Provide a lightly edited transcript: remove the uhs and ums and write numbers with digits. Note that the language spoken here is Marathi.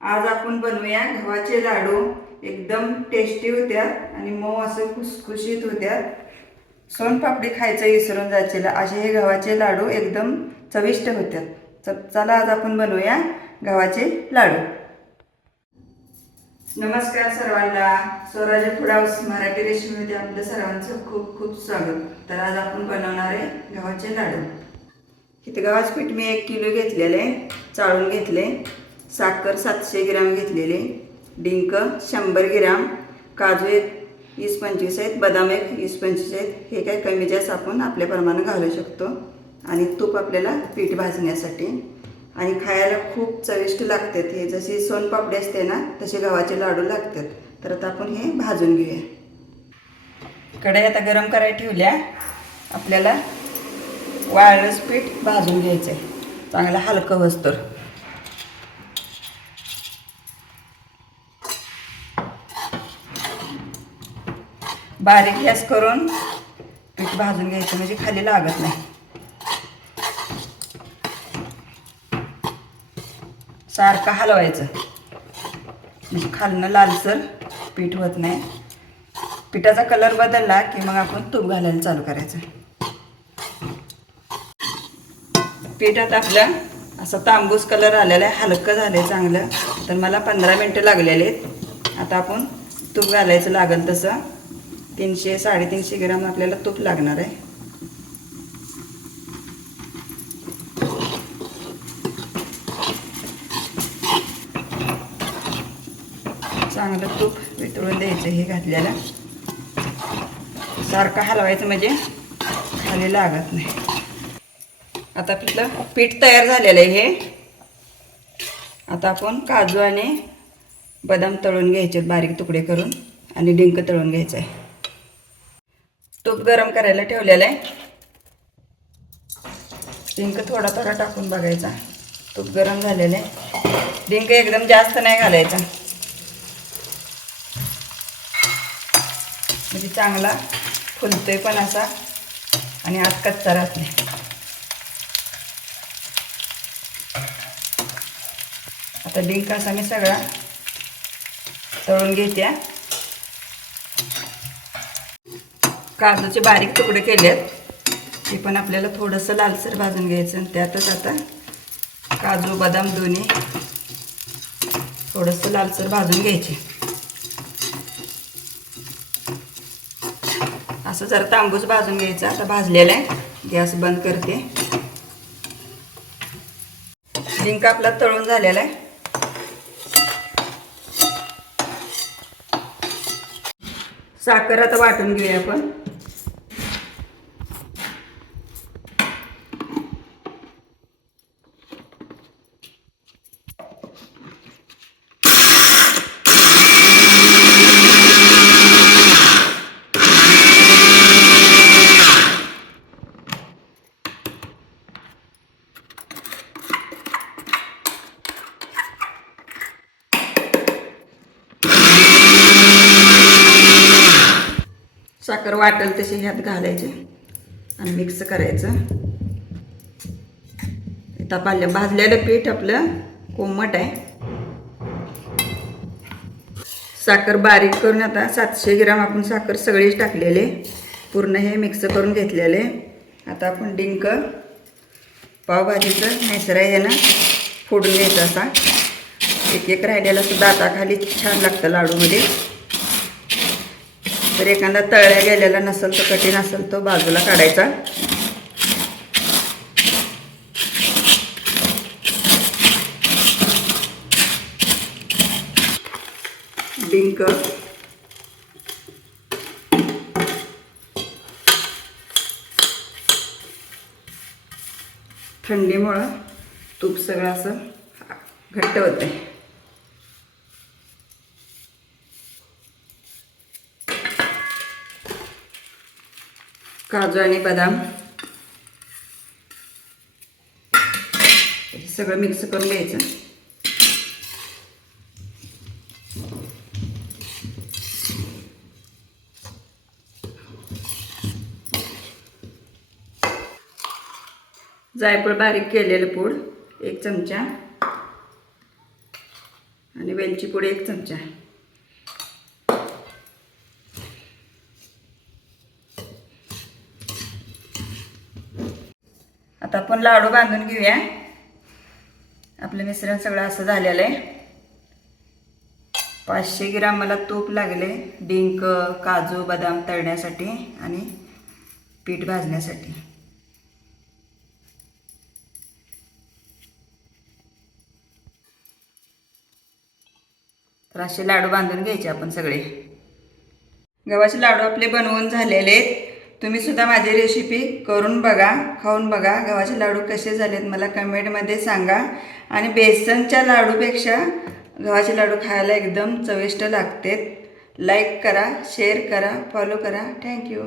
आज आपण बनवूया गव्हाचे लाडू. एकदम टेस्टी होत्यात आणि मऊ असं खुसखुशीत होत्यात. सोनपापडी खायचं विसरून जायचे असे हे गव्हाचे लाडू एकदम चविष्ट होत्यात. चला आज आपण बनवूया गव्हाचे लाडू. नमस्कार सर्वांना. स्वराज्य फूड हाऊस मराठी रेसिपीमध्ये आपल्या सर्वांचं खूप खूप स्वागत. तर आज आपण बनवणार आहे गव्हाचे लाडू. इथे गव्हाचं पीठ मी 1 किलो घेतलेले, चाळून घेतले. साखर 700 ग्रॅम घेतलेले, डिंक 100 ग्रॅम, काजू 20-25 आहेत, बदाम 20-25 आहेत. हे काय कमी जास्त आपण आपल्याप्रमाणे घालू शकतो. आणि तूप आपल्याला पीठ भाजण्यासाठी. आणि खायला खूप चविष्ट लागतात. हे जशी सोनपापडी असते ना तसे गव्हाचे लाडू लागतात. तर आता आपण हे भाजून घेऊया. कढई आता गरम करायला ठेवल्या. आपल्याला वाळलंच पीठ भाजून घ्यायचं आहे, चांगलं हलकं होईस्तोवर. बारीक गॅस करून पीठ भाजून घ्यायचं म्हणजे खाली लागत नाही. सारखं हलवायचं म्हणजे खालनं लालसर पीठ होत नाही. पिठाचा कलर बदलला की मग आपण तूप घालायला चालू करायचं. पीठ आता आपलं असं तांबूस कलर आलेला आहे, हलकं झालं आहे चांगलं. तर मला 15 मिनटं लागलेले आहेत. आता आपण तूप घालायचं लागेल तसं. 300-350 ग्रॅम आपल्याला तूप लागणार आहे. चांगलं तूप वितळून द्यायचं हे घातल्याला. सारखं हलवायचं म्हणजे खाली लागत नाही. आता आपलं पीठ तयार झालेलं आहे हे. आता आपण काजू आणि बदाम तळून घ्यायचे बारीक तुकडे करून, आणि डिंक तळून घ्यायचं आहे. तूप गरम करायला ठेवलेलं आहे. डिंक थोडा थोडा टाकून बघायचा. तूप गरम झालेलं आहे. डिंक एकदम जास्त नाही घालायचा म्हणजे चांगला फुलतोय पण असा, आणि आत कच्चा राहत नाही. आता डिंक असा मी सगळा तळून घेते. काजूचे बारीक तुकडे केलेत, ते पण आपल्याला थोडंसं लालसर भाजून घ्यायचं. त्यातच आता काजू बदाम दोन्ही थोडंसं लालसर भाजून घ्यायचे. असं जरा तांबूस भाजून घ्यायचं. आता भाजलेलं आहे. गॅस बंद करते. डिंक आपला तळून झालेला आहे. साखर आता वाटून घेऊया आपण. साखर वाटेल तशी ह्यात घालायचे आणि मिक्स करायचं. इथं भाजलेलं पीठ आपलं कोमट आहे. साखर बारीक करून आता 700 ग्रॅम आपण साखर सगळीच टाकलेले, पूर्ण हे मिक्स करून घेतलेले. आता आपण डिंक पावभाजीचं नेसरा यानं फोडून घ्यायचं. असा एक एक राहिलेला सुद्धा दाताखाली छान लागतं लाडूमध्ये. तर एखादा तळल्या गेलेला नसेल तर कठीण असेल तो बाजूला काढायचा. डिंक थंडीमुळं तूप सगळं असं घट्ट होतं आहे. काजू आणि बदाम सगळं मिक्स करून घ्यायचं. जायफळ बारीक केलेलं पूड 1 चमचा, आणि वेलची पूड 1 चमचा. आता आपण लाडू बांधून घेऊया. आपलं मिश्रण सगळं असं झालेलं आहे. 500 ग्राम मला तूप लागले डिंक, काजू, बदाम तळण्यासाठी आणि पीठ भाजण्यासाठी. तर असे लाडू बांधून घ्यायचे आपण सगळे. गव्हाचे लाडू आपले बनवून झालेले आहेत. तुम्ही सुद्धा माझी रेसिपी करून बघा, खाऊन बघा. गव्हाचे लाडू कसे झालेत मला कमेंटमध्ये सांगा. आणि बेसनच्या लाडूपेक्षा गव्हाचे लाडू खायला एकदम चविष्ट लागतात. लाईक करा, शेअर करा, फॉलो करा. थँक्यू.